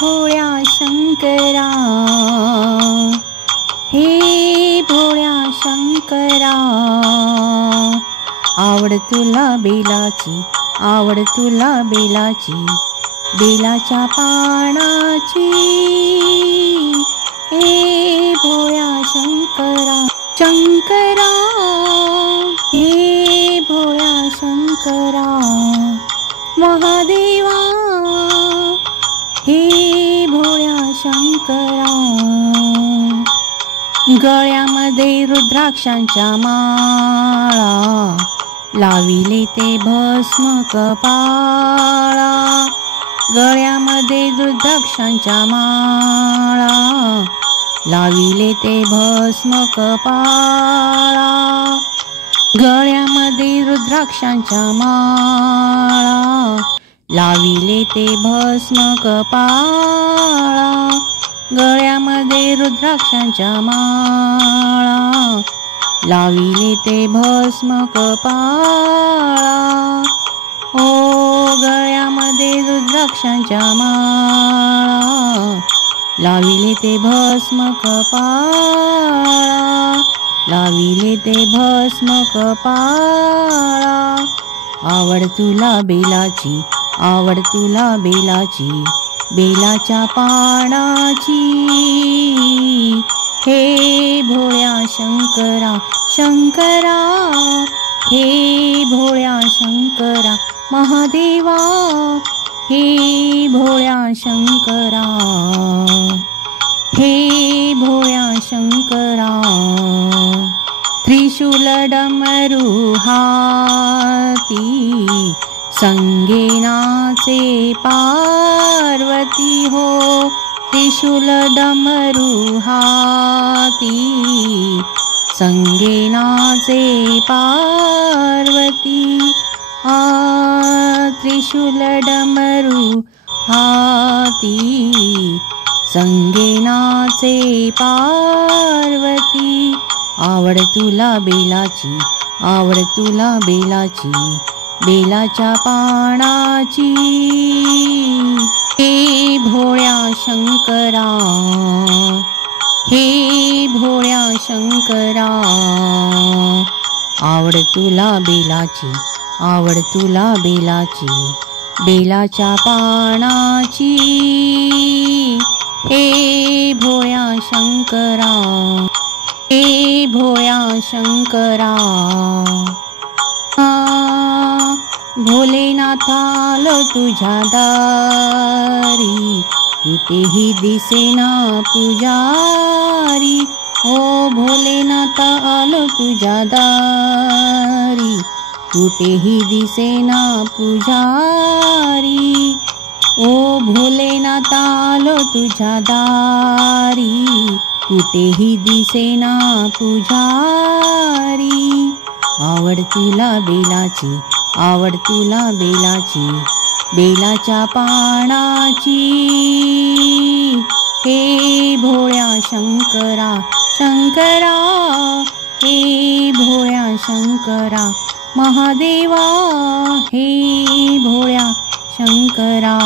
भोळ्या शंकरा, हे भोळ्या शंकरा, आवड तुला बेलाची, आवड तुला बेलाची, बेलाच्या पानाची, हे भोळ्या शंकरा शंकरा, हे भोळ्या शंकरा महादेवा, हे भोळ्या शंकरा, गळ्यामध्ये रुद्राक्षांच्या माळा, लाविले ते भस्म कपाळा, गळ्यामध्ये रुद्राक्षांच्या माळा, लाविले ते भस्म कपाळा, गळ्यामध्ये रुद्राक्षांच्या माळा, लाविले ते भस्म कपाळा, गळ्यामध्ये रुद्राक्षांच्या माळा, लाविले ते भस्म कपाळा, ओ गळ्यामध्ये रुद्राक्षांच्या माळा, लाविले ते भस्म कपाळा, लाविले ते भस्म कपाळा, आवड तुला बेलाची, आवड तुला बेलाची, बेलाच्या पानाची, हे भोळ्या शंकरा शंकरा, हे भोळ्या शंकरा महादेवा, हे भोळ्या शंकरा, हे भोळ्या शंकरा, त्रिशूल डमरू हाती, संगे नाचे पार्वती हो, त्रिशूल डमरू हाती, संगे नाचे पार्वती, त्रिशूल डमरू हाती, संगे नाचे पार्वती, आवड तुला बेलाची, आवड तुला बेलाची, बेलाच्या पानाची, हे भोळ्या शंकरा, हे भोळ्या शंकरा, आवड तुला बेलाची, आवड तुला बेलाची, बेलाच्या पानाची, हे भोळ्या शंकरा, हे भोळ्या शंकरा, भोलेनाथ आलो तुझ्या दारी, कुठेही दिसेना पुजारी, ओ भोलेनाथ आलो तुझ्या दारी, कुठेही दिसेना पुजारी, ओ भोलेनाथ आलो तुझ्या दारी, कुठेही दिसेना पुजारी, आवड तुला बेलाची, आवड तुला बेलाची, बेलाच्या पानाची, हे भोळ्या शंकरा शंकरा, हे भोळ्या शंकरा महादेवा, हे भोळ्या शंकरा।